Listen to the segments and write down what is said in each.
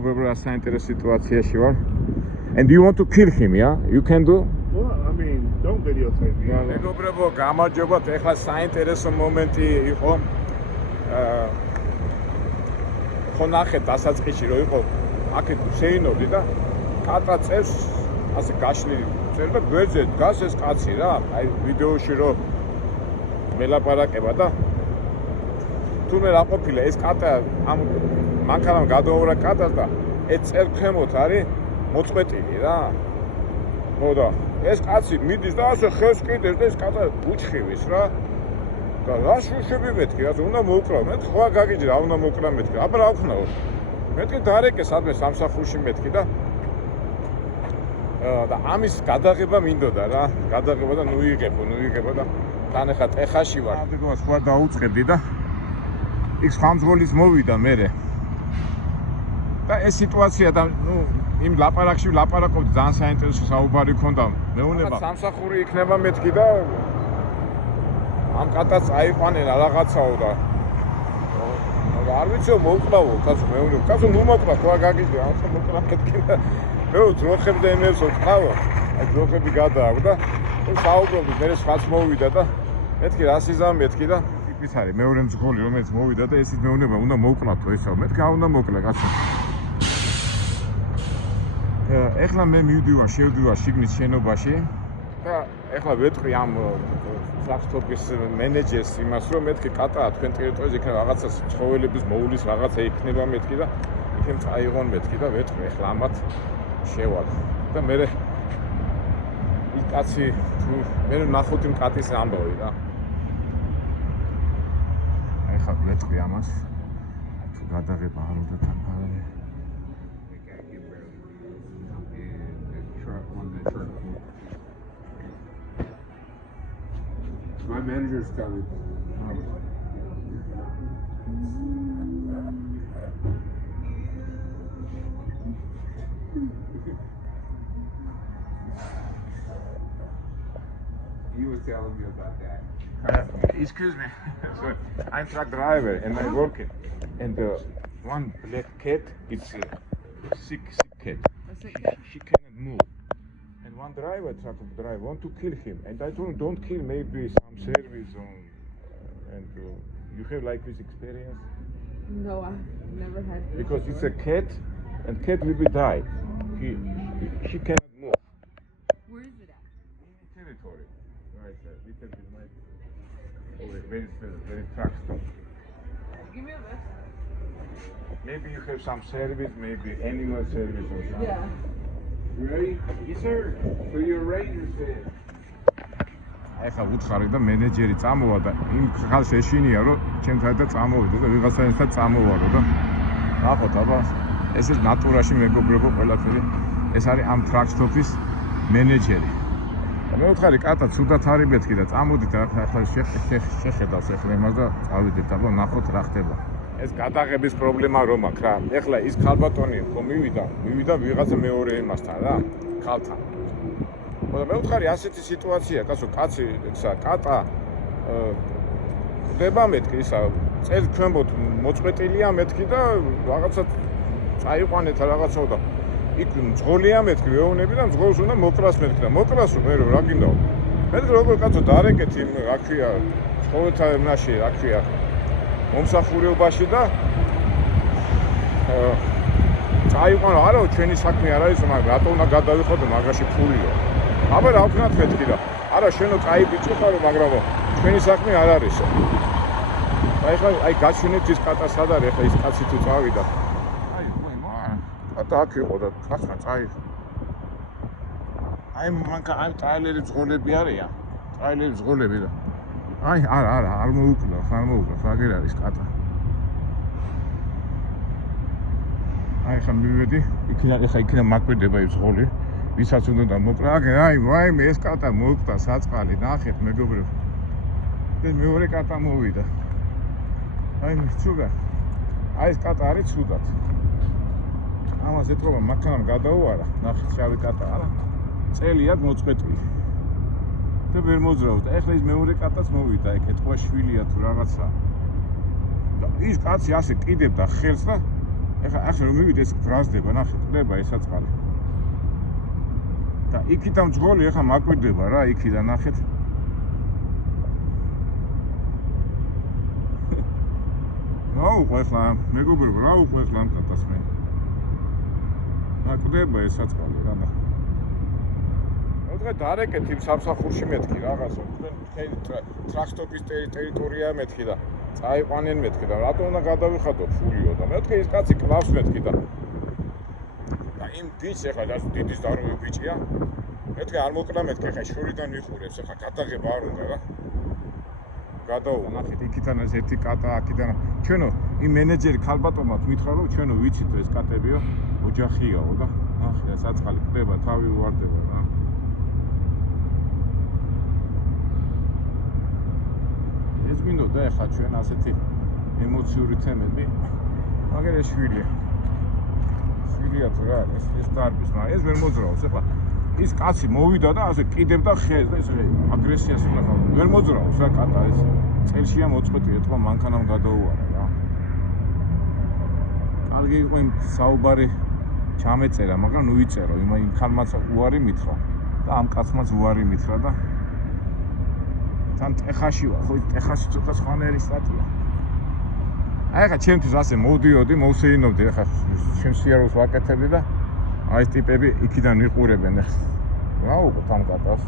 მეგობრებო, რა საინტერესო სიტუაციაში ვარ. And you want to kill him, yeah? You can do? Well, I mean, don't videotape me. მეგობრებო, გამარჯობათ. ეხლა საინტერესო მომენტი იყო. ხო ნახეთ დასაწყისში რომ იყო აქეთ შეინოდი და კატა წევს ასე გაშლილი წერდა გვერდზე დგას ეს კაცი რა. აი ვიდეოში რომ მელაპარაკება და თუმე რა ყოფილა ეს კატა ამ მანქანამ გადაურა კატას და ეს წერქვემოთ არის მოწყვეტილი რა. მოდა ეს კაცი მიდის და ასე ხელს კიდევ და ეს კატა უჩხივის რა. და რა შუშები მეთქი რა უნდა მოუკრავ მე ხო გაგიჯი რა უნდა მოუკრავ მეთქი აბა რა ვქნაო მეთქი დარეკე სადმე სამსახურში მეთქი და ამის გადაღება მინდოდა რა გადაღება და ნუ იღებო და თან ახლა ტეხაში ვარ აბიგოს ხო დაუწყებდი და იქ ხამძღოლის მოვიდა მე და ეს სიტუაცია და ნუ იმ ლაპარაკში ლაპარაკობდი ძალიან საინტერესო საუბარი ქონდა მეუნება სამსახური იქნება მეთქი და ამ კატას აიყვანენ რაღაცაო და არ ვიცი მოუკლავო კაცო მეუბნები კაცო ნუ მოკლა ხო გაგიჯდა ახლა მოკლა მეთქი და მე ძროხები და ენერგიას ვყავო აი ძროხები გადააგდა და საუბრობდი მე სხვაც მოვიდა და მეთქი რა სიზამ მეთქი და ის არის მეორე მძღოლი რომელიც მოვიდა და ესიც მეუბნება უნდა მოუკლათო ესა მეთქი არ უნდა მოკლა კაცო ეხლა მე შევდივარ შიგნის შენობაში და ეხლა ვეტყვი ამ ფლაგშტოპის მენეჯერს იმას რომ მეთქი კატაა თქვენ ტერიტორიაზე იქნება რაღაცა ცხოველების მოულის რაღაცა იქნება მეთქი და იქენ წაიღონ მეთქი და ვეტყვი ეხლა ამათ შევალ და მე ის კაცი თუ მე ნახოთ იმ კატის ამბავი რა ეხლა ვეტყვი ამას თუ გადაღება არ უნდა თან My manager's coming. He was telling me about that. Excuse me. Sorry. I'm truck driver and I work it. And one black cat, it's a sick cat. She cannot move. And one truck driver want to kill him. And I told him, don't kill, maybe some service on. And you have like this experience? No, I've never had this. Because it's a cat, and cat will be died. She cannot move. Where is it at? Territory. Right there. Little bit like very truck stop. Give me a list. Maybe you have some service, maybe animal service or something. Yeah. You ready? Yes, sir. So you're ranger said. ეხლა უთხარი და მენეჯერი წამოვა და იმ ხალხს ეშინია რომ ჩემთან და წამოვიდე და ვიღაცასთან წამოვარო და ნახოთ აბა ეს ის ნატურაში მეგობრებო ყველაფერი ეს არის ამ ტრაქსტოპის მენეჯერი და მე ვუთხარი კატა ცუდად არის მეთქი და წამოდით ახლა შეხედავს ეხლა იმას და წავიდეთ აბა ნახოთ რა ხდება ეს გადაღების პრობლემა რომ აქვს რა ეხლა ის ქალბატონი ხო მივიდა ვიღაცა მეორე იმასთან რა ქალთან და მე ვუთხარი ასეთი სიტუაცია კაცო კაცი ისა კატა ხდება მეთქი ისა წელ ქვემოთ მოწყვეტილია მეთქი და რაღაცა წაიყვანეთ რაღაცაო და იქ მძღოლია მეთქი ვეუბნები და მძღოლს უნდა მოკრას მეთქი და მოკრასო მე რა გინდაო მეთქი როგორ კაცო დარეკეთ იმ რა ქვია ცხოველთა მაშინ რა ქვია მომსახურებაში და წაიყვანო არა ჩვენი საქმე არ არის მაგრამ რატო უნდა გადავიხოთ მაგაში ფულიო აბა რა ვქნათ მეთქი და არა შენო კაი ბიჭი ხარო მაგრამ ჩვენი საქმე არ არისო აი ხა აი გაჩვენეთ ის კატა სად არის ხა ის კაცი თუ წავიდა აი კატა აქ იყო და ხახა წაი აი მანქა აი ტრაილერი ძღოლები არიან ტრაილერი ძღოლები და აი არ მოუკლა ხარ მოუკლა ფაგერ არის კატა აი ხა მივედი იქიდან მაკვირდება ის ძღოლი ვისაც უნდა მოკლა აი ვაიმე ეს კატა მოკლა საწყალი ნახეთ მეგობრებო და მეორე კატა მოვიდა აი ცუდა აი ეს კატა არის ცუდად ამას ეთქობა მანქანამ გადაუარა ნახეთ შავი კატა არა წელიად მოწყვეტილი და ვერ მოძრაობს და ეხლა ის მეორე კატაც მოვიდა ეგ ეთქვა შვილია თუ რაღაცა და ის კაცი ასე კიდებდა ხელს და ახლა რომ მივიდე ეს გრაზდება, ნახე, ყდება ესაც წყალი. და იქიდან მძღოლი ახლა მაკვირდება რა, იქიდან ნახეთ. რა უყვა ახლა, მეგობრებო, რა უყვა ახლა ამ კატას მე. მაკვირდება ესაც წყალი რა ნახე. დღე დარეკეთ იმ სამსახურში მეთქი რაღაცა, თქვენ ტრაქტობის ტერიტორია მეთქი და წაიყვანენ მეთქი და რატომ უნდა გადავიხადო ფულიო და მეთქი ის კაცი კლავს მეთქი და იმ ბიჭს ახლა და დიდის დაროი ბიჭია მეთქი არ მოკლა მეთქი ახლა შორიდან ვიხურებს ახლა გადაღება არ უნდა რა გადავა ნახეთ იქიდან ეს ერთი კატა აქიდან ჩვენო იმ მენეჯერი ქალბატონმა მითხრა რომ ჩვენო ვიცით ეს კატებიო ოჯახიაო და ნახე საწყალი ყდება თავი უვარდება რა ეს მინდოდა ახლა ჩვენ ასეთი ემოციური თემები მაგრამ ეს შვილია თუ რა ეს დარბის მაგრამ ეს ვერ მოძრაობს ახლა ის კაცი მოვიდა და ასე კიდევდა ხეს და ეს აგრესიას უნდა ვერ მოძრაობს რა კატა ეს წელშია მოწყვეტი ეთქვა მანქანამ გადაუარა რა კარგი იყო იმ საუბარი ჩამეწერა მაგრამ ნუ იწერო იმ ხალმაც უარი მითხრა და ამ კაცმაც უარი მითხრა და თან ტეხაში ვარ ხო ტეხაში ცოტა სხვანაირი სტატია აი ხა ჩემთვის ასე მოდიოდი მოვსეინოვდი ხა ჩემ სიარულს ვაკეთებდი და აი ეს ტიპები იქიდან ვიყურებენ რა უყო თან კატას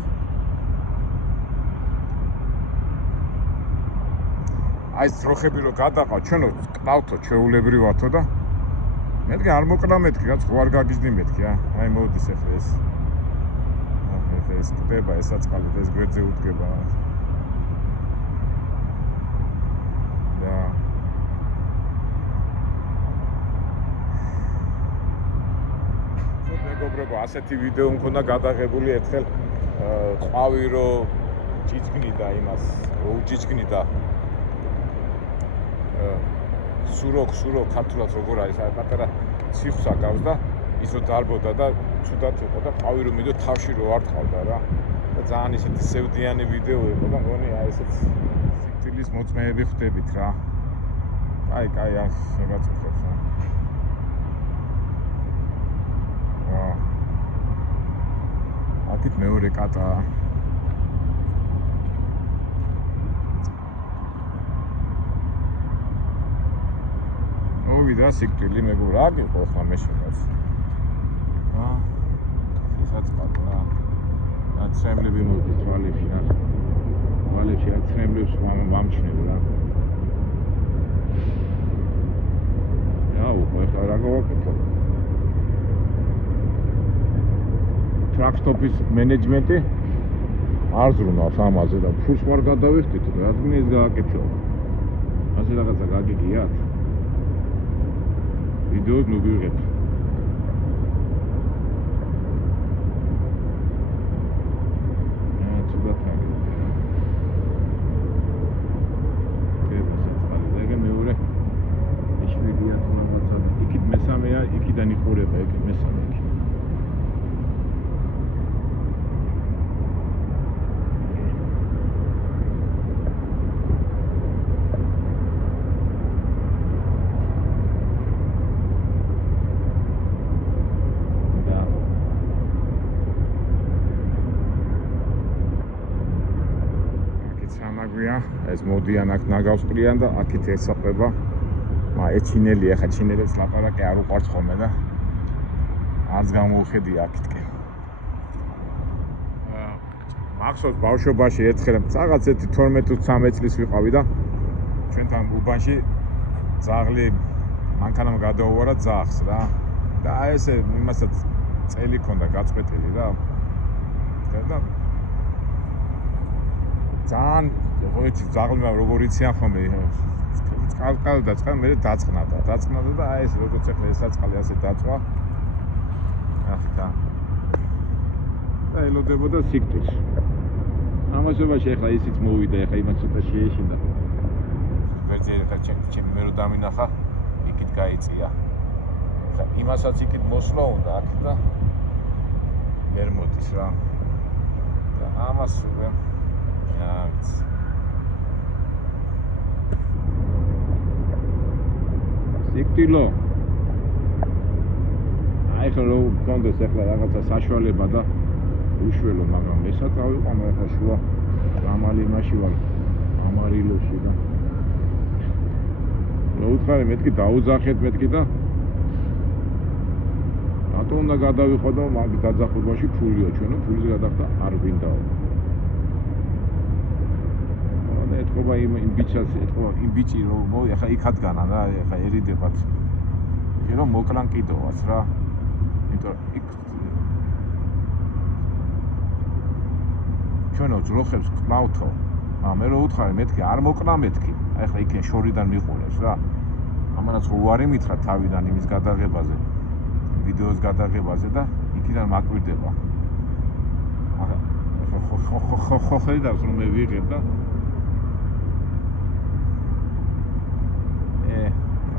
აი ეს ძროხები რო გადაყავ ჩვენო ყავთო ჩვეულებრივათო და მეთქი არ მოკლა მეთქი რაც ხო არ გაგიჟდი მეთქი აი მოდის ახლა ეს ყდება ესაც ყალი და ეს გვერდზე უდგება და მეგობრებო ასეთი ვიდეო მქონდა გადაღებული ერთხელ ყვავი რო ჭიჭკნიდა იმას რო უჭიჭკნიდა სურო ქართულად როგორ არის აი პატარა ციხვს აკავს და ის რო დარბოდა და ცუდად იყო და ყვავი რო მიდო თავში რო არ ტყავდა რა და ძალიან ისეთი სევდიანი ვიდეო იყო და მგონი აი ესეც სიკვდილის მოწმეები ხდებით რა აი ახ შეგაწუხებს რა აქეთ მეორე კატა მოვიდა სიკვდილი მეგობრ რა გიყო ხა მე შეგაც რა ესაც კატა რა ცემლები მოდის თვალებში რა თვალებში აქ ცემლებს ვამჩნევ რა ახლა რა გავაკეთო? ტრაქტობის მენეჯმენტი არ ზრუნავს ამაზე და ფულს ვარ გადავიხდით რა თქმა ეს გააკეთო. ასე რაღაცა გაგიგიათ. ვიდეოს ნუ ვიღებ. იქიდან იყურება ეგ მესამე ეს მოდიან აქ ნაგავს ყრიან და აქეთ ესაყება ეჩინელია ხა ჩინელებს ლაპარაკი არ უყვარს ხოლმე და არც გამოუხედი აქეთკენ. მახსოვს ბავშვობაში ერთხელ რაღაც 12-13 წლის ვიყავი და ჩვენთან უბანში ძაღლი მანქანამ გადაუარა ძაღლს რა. და აი ესე იმასაც წელი ქონდა გაწყვეტილი და ძალიან ძაღლმა როგორ იციან ხოლმე წყალდა მე დაწყნადა და აი ეს როგორც ახლა ესაწყალი ასე დაწვა ახლა და ელოდებოდა სიკვდილს ამასობაში ახლა ისიც მოვიდა ახლა იმას ცოტა შეეშინდა ვერცი ახლა ჩემი მე რო დამინახა იქით გაიწია ახლა იმასაც იქით მოსვლა უნდა აქ და ვერ მოდის რა და ამას სიკვდილო ეხლა რო გქონდეს ეხლა რაღაცა საშუალება და უშველო, მაგრამ ესა წავიყვანო ეხლა შუა გამალი იმაში ვარ ამარილოში და რო უთხარი მეთქი დაუძახეთ მეთქი და რატო უნდა გადავიხოდო მაგ დაძახებაში ფულია ჩვენო ფულის გადახდა არ გვინდაო და ეთქობა იმ ბიჭას ეთქობა იმ ბიჭი რომ მოი ახლა იქადგანა რა ახლა ერიდებათ კი რომ მოკლან კიდევაც რა იმიტომ იქ ჩვენო ძროხებს ყნავთო მე რო უთხარი მეთქი არ მოკნა მეთქი აი ახლა იქენ შორიდან მიყურებს რა ამანაც უარი მითხრა თავიდან იმის გადაღებაზე ვიდეოს გადაღებაზე და იქიდან მაკვირდება ხო ხედავს რომ მე ვიღებ და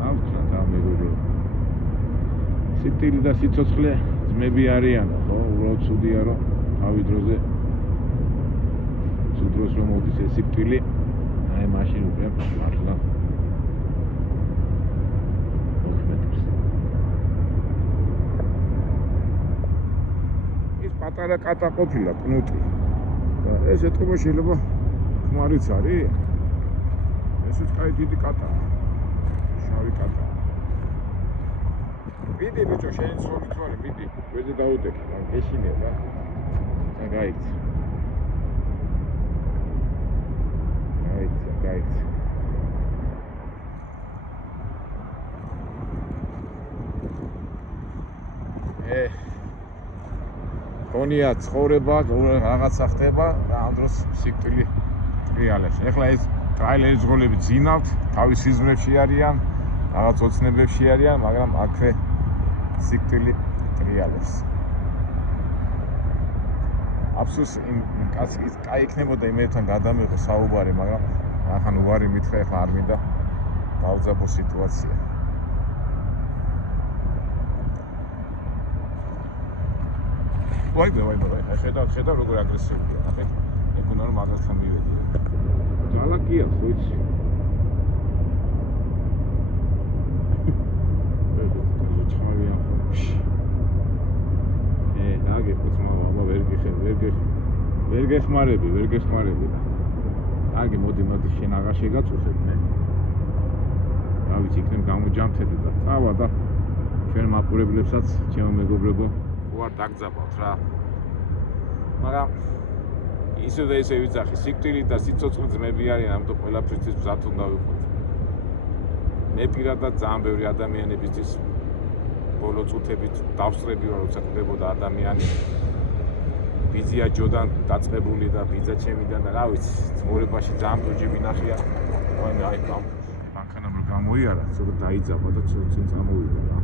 ავწა და მეგობრო სიკვდილი და სიცოცხლე ძმები არიან ხო უბრალოდ ცუდია რომ თავი დროზე ცუდ დროს რომ მოდის ეს სიკვდილი აი მაშინ უკვე მართლა პატარა კატა ყოფილა კნუტი და ეს ეთქობა შეიძლება ხმარიც არის ესეც კაი დიდი კატაა შავი კატაა ვიდი ბიჭო შენ ცოლი თვარი ვიდი ვეზე დაუდექი რა ეშინია რა გაიქცა გონია ცხოვრება რაღაცა ხდება და ამ დროს სიკვდილი ტრიალებს. ეხლა ეს ტრაილერის ძღოლები ძინავთ, თავის სიზმრებში არიან, რაღაც ოცნებებში არიან, მაგრამ აქვე სიკვდილი ტრიალებს. აფსუს იმ კაცის კაი იქნებოდა იმერთან გადამიღო საუბარი, მაგრამ ახან უარი მითხრა, ეხლა არ მინდა დავძაბო სიტუაცია. ვაი, ხედავ როგორ აგრესიულია. ნახეთ, ეგუნა რომ მაგასთან მივედი. ძალაკია, ხო იცი? ჩხავია. ნაგებიც მამა ვერ გეხმარები. კარგი, მოდი შენ აღარ შეგაწუხებ მე. რა ვიცი, იქნებ გამოჯამთები და წავა და ჩვენ მაყურებლებსაც, ჩემო მეგობრებო ვარ დაგძაბავთ რა. მაგრამ ისე და ისე ვიძახი, სიკვდილი და სიცოცხლე ძმები არიან, ამიტომ ყველაფრისთვის მზად უნდა ვიყოთ. მე პირადად ძალიან ბევრი ადამიანებისთვის ბოლო წუთებით დავსწრები ვარ, როცა ხდებოდა ადამიანი ბიძია ჯოდან დაწყებული და ბიძა ჩემიდან და რა ვიცი, ცხოვრებაში ძალიან პროჯები ნახია. აი ბანკანამ რომ გამოიარა, ცოტა დაიძაბა და წინ წამოვიდა რა.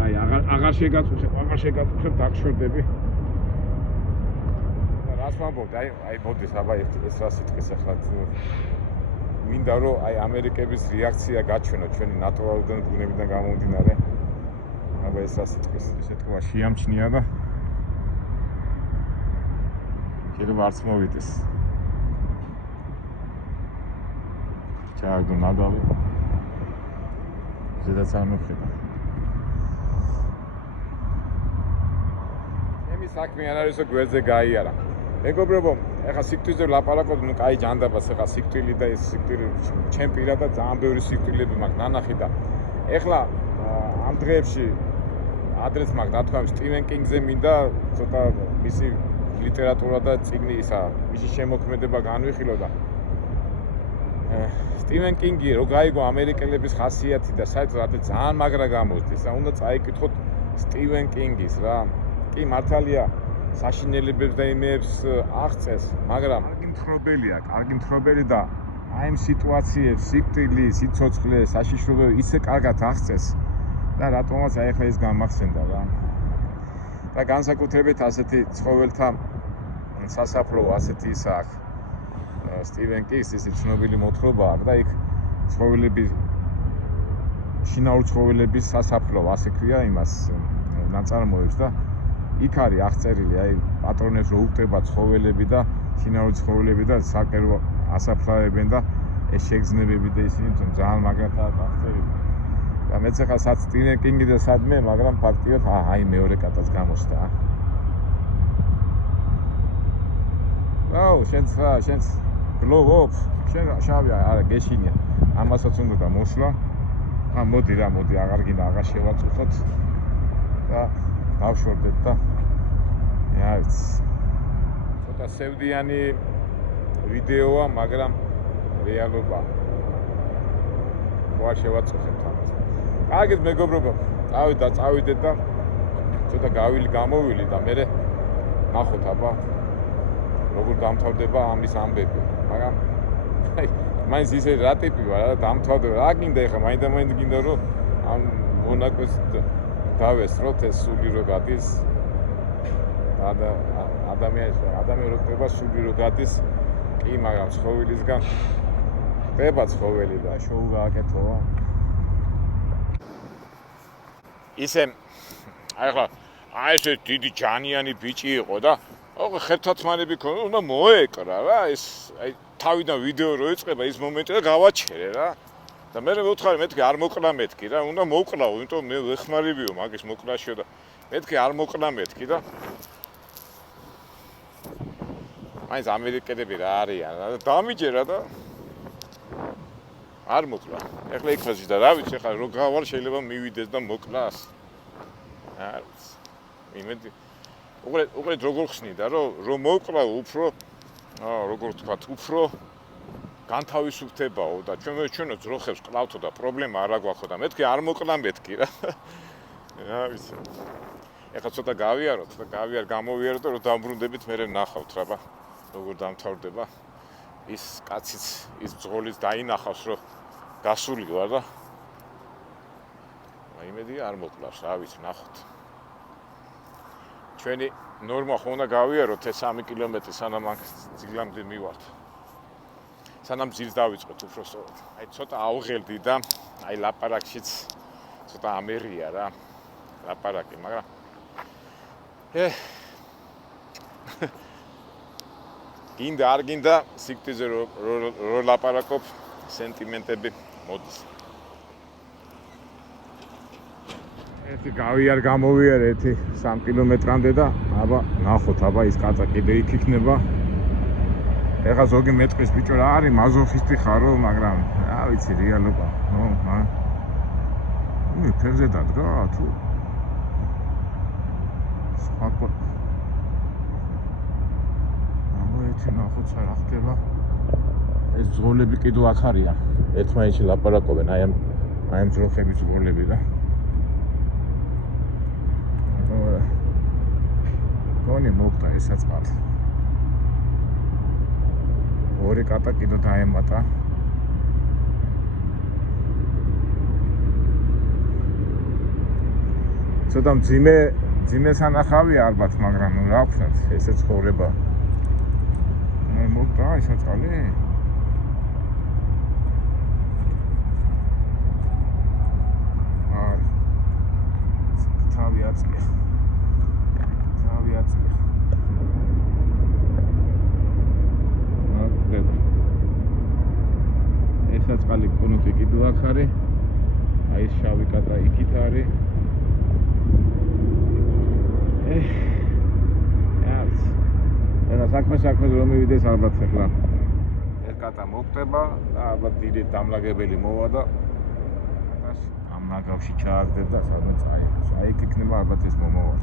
აი აღარ შეგაწუხებ დაგშორდები და რას ვამბობ აი მოდის აბა ეს რა სიტყვის ახლა მინდა რომ აი ამერიკების რეაქცია გაჩვენო ჩვენი ნატურალურიდან ბუნებიდან გამომდინარე აბა ეს რა სიტყვის ესე თქვა შეამჩნია და შეიძლება არც მოვიდეს ჩააგდო ნადავი ზედაც არ მოვხედა საქმე არ არის რომ გვერდზე გაიარა. მეგობრებო, ეხლა სიკვდილზე ვლაპარაკობ, ნუ კაი ჯანდაბას ეხლა სიკვდილი და ეს სიკვდილი ჩემ პირადად ძალიან ბევრი სიკვდილები მაქვს ნანახი და ეხლა ამ დღეებში ადრეს მაქვს რა თქვა სტივენ კინგზე მინდა ცოტა მისი ლიტერატურა და წიგნი ისა მისი შემოქმედება განვიხილო და სტივენ კინგი რო გაიგო ამერიკელების ხასიათი და საერთოდ ძალიან მაგრა გამოსდის და უნდა წაიკითხოთ სტივენ კინგის რა კი მართალია საშინელებებს და იმებს აღწეს, მაგრამ კარგი მთხრობელი და აი ამ სიტუაციებს, სიკვდილი, სიცოცხლე, საშიშროებები ისე კარგად აღწეს და რატომაც აი ახლა ეს გამახსენდა რა. და განსაკუთრებით ასეთი ცხოველთა სასაფლაო ასეთი ის აქვს. სტივენ კინგის ისე ცნობილი მოთხრობაა და იქ ცხოველები შინაური ცხოველების სასაფლაო ასე ქვია იმას ნაწარმოებს და იქ არის აღწერილი აი პატრონებს რო უხდება ცხოველები და შინაური ცხოველები და საკერო ასაფლავებენ და ეს შეგრძნებები და ისინი თუმცა ძალიან მაგრათაა გახსოვილი. და მეც ახლა სად სტივენ კინგი და სად მე, მაგრამ ფაქტიოდ აი მეორე კატაც გამოსდა. აუ, შენც გლოვობ, შენ შავი არა გეშინია. ამასაც უნდა და მოსვლა. მოდი, აღარ გინდა აღარ შევაწუხოთ. და დავშორდეთ და აიც. ცოტა სევდიანი ვიდეოა, მაგრამ რეალობა. ვარ შევაწუხეთ ამას. კარგით მეგობრებო, წავიდეთ და ცოტა გამოვილი და მე ნახოთ აბა როგორ დამთავრდება ამის ამბები. მაგრამ აი მაინც ისე რა ტიპი ვარ, რა დამთავრდება. რა გინდა ეხლა მაინდა გინდა რომ ამ მონაკვეთს დავესროთ ეს სული რო გადის. ადამიანი რო ხდება სული რო გადის. კი, მაგრამ ცხოველისგან ხდება ცხოველი და შოუ გააკეთო. ისე აი ეს დიდი ჯანიანი ბიჭი იყო და ხერთათმანები ქონდა, უნდა მოეკრა რა, ეს აი თავიდან ვიდეო რო ეწყება ის მომენტი და გავაჩერე რა. და მე მევთხარი, მეთქი არ მოკლა მეთქი რა, უნდა მოკლაო, იმიტომ მე ვეხმარებიო მაგის მოკლაშიო და მეთქი არ მოკლა მეთქი და მაინც ამერიკელები რა არიან რა, დამიჯერა და არ მოკლა. ეხლა იქ ფასი და რა ვიცი, ეხლა რო გავალ შეიძლება მივიდეს და მოკლას. არ ვიცი. იმედი უყურეთ როგორ ხსნიდა, რომ მოკლა უფრო როგორ ვთქვათ, უფრო განთავისუფდებაო და ჩვენო ძროხებს კლავთო და პრობლემა არ აგვაქვს და მეთქი არ მოკლა მეთქი რა. რა ვიცი. ეხლა ცოტა გავიაროთ და გამოვიაროთ და რომ დამბრუნდებით მე ვნახავთ რა, როგორ დამთავრდება. ის კაციც ის ძღოლიც დაინახავს რომ გასული ვარ და იმედია არ მოკლავს, რა ვიცი, ნახოთ. ჩვენი ნორმა ხო უნდა გავიაროთ ეს 3 კილომეტრი სანამ ძილამდე მივართ. სანამ ძილს დავიწყოთ უფრო სწორად. აი ცოტა ავღელდი და აი ლაპარაკშიც ცოტა ამერია რა. ლაპარაკი, მაგრამ გინდა არ გინდა სიკვდილზე რო ლაპარაკობ, სენტიმენტები მოდის. ერთი გამოვიარე 3 კილომეტრამდე და აბა ნახოთ, აბა ის კაცა კიდე იქ იქნება. ეხლა ზოგი მეტყვის ბიჭო რა არის, მაზოხისტი ხარო, მაგრამ რა ვიცი რეალობა. ფერზე დადგა თუ სხვა ნახოთ რა ხდება. ეს ძღოლები კიდევ აქ არიან. ერთმანეთში ლაპარაკობენ, აი ამ ძროხების ძღოლები და გონი მოკტა ესაც ყავ. ორი კატა კიდევ დაემატა. ცოტა მძიმე სანახავია ალბათ, მაგრამ რა ვქნათ, ესე ცხოვრება. მოკტა ესაც ყავი. თავი აწია. ესაც ყალი კონოტი კიდევ აქ არის. აი ეს შავი კატა იქით არის. საქმე რომ მივიდეს ალბათ ახლა ეს კატა მოკტება და ალბათ დიდი დამლაგებელი მოვა და ამ ნაგავში ჩააგდებ და სადაც აი იქ იქნება ალბათ ეს მომავალ.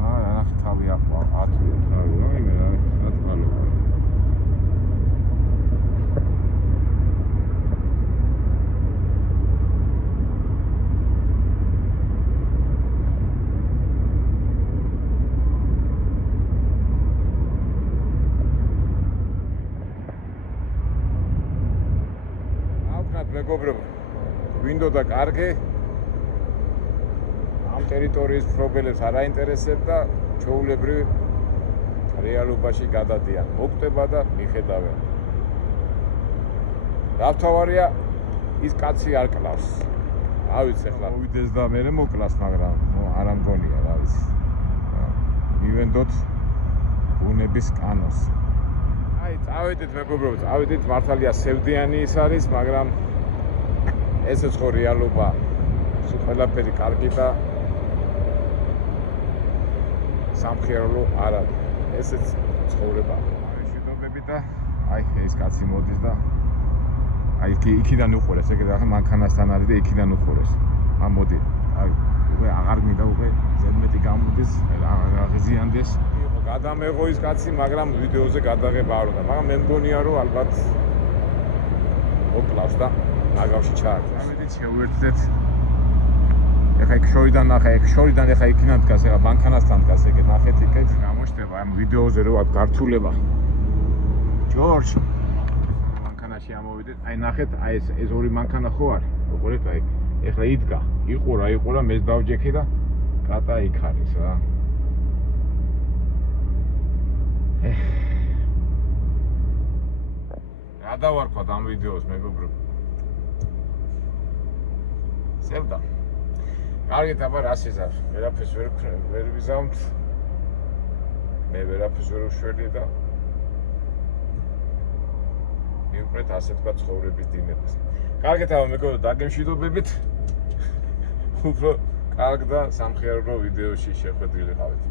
რა თავი აწვია თავი, რაიმე რა საწყალოა. მეგობრებო, გვინდოდა კარგი ამ ტერიტორიის პრობლემებს არ აინტერესებს და ჩვეულებრივ რეალობაში გადადიან, მოკტება და მიხედავენ. დავთავარია ის კაცი არ კლავს. რა ვიცი ახლა მოვიდეს და მე მოკლას, მაგრამ არ ამგონია, რა ვიცი. მივენდოთ ბუნების კანონს. აი, წავედით მეგობრებო, წავედით, მართალია სევდიანი ის არის, მაგრამ ესეც ხო რეალობა. სულ ყველაფერი კარგი და სამხიარო არ არის. ესეც ცხოვრება. აი, შედობები და აი, ეს კაცი მოდის და აი, იქიდან უყურეს, ეგრე რა მანქანასთან არის და იქიდან უყურეს. მოდი. აი, უკვე აღარ მინდა უკვე ზედმეტი გამოდის, აღიზიანდეს. იყო გადამეღო ის კაცი, მაგრამ ვიდეოზე გადაღება არ უნდა. მაგრამ მე მგონია რომ ალბათ მოკლავს და ნაგავში ჩააგდეს. ამით შევერთდეთ. ეხა იქ შორიდან ნახე, იქ შორიდან ეხა იქიდან დგას, ეხა მანქანასთან დგას, ეგ ნახეთ იქეთ. გამოჩნდება ამ ვიდეოზე რომ გართულება. ჯორჯ მანქანაში ამოვიდეთ. აი ნახეთ, აი ეს ორი მანქანა ხო არის? უყურეთ აი. ეხლა იდგა, იყურა, მეც დავჯექი და კატა იქ არის რა. რა დავარქვა ამ ვიდეოს მეგობრებო. სევდა. კარგით, აბა რა სიზარ? ვერაფერს ვერ ვიზამთ. მე ვერაფერს ვერ ვშვერი და მივყრეთ ასე თქვა ცხოვრების დინებას. კარგით, აბა მეგობრებო, დაგემშვიდობებით. უფრო კარგ და სამხიარო ვიდეოში შეხვედრილი ხავით.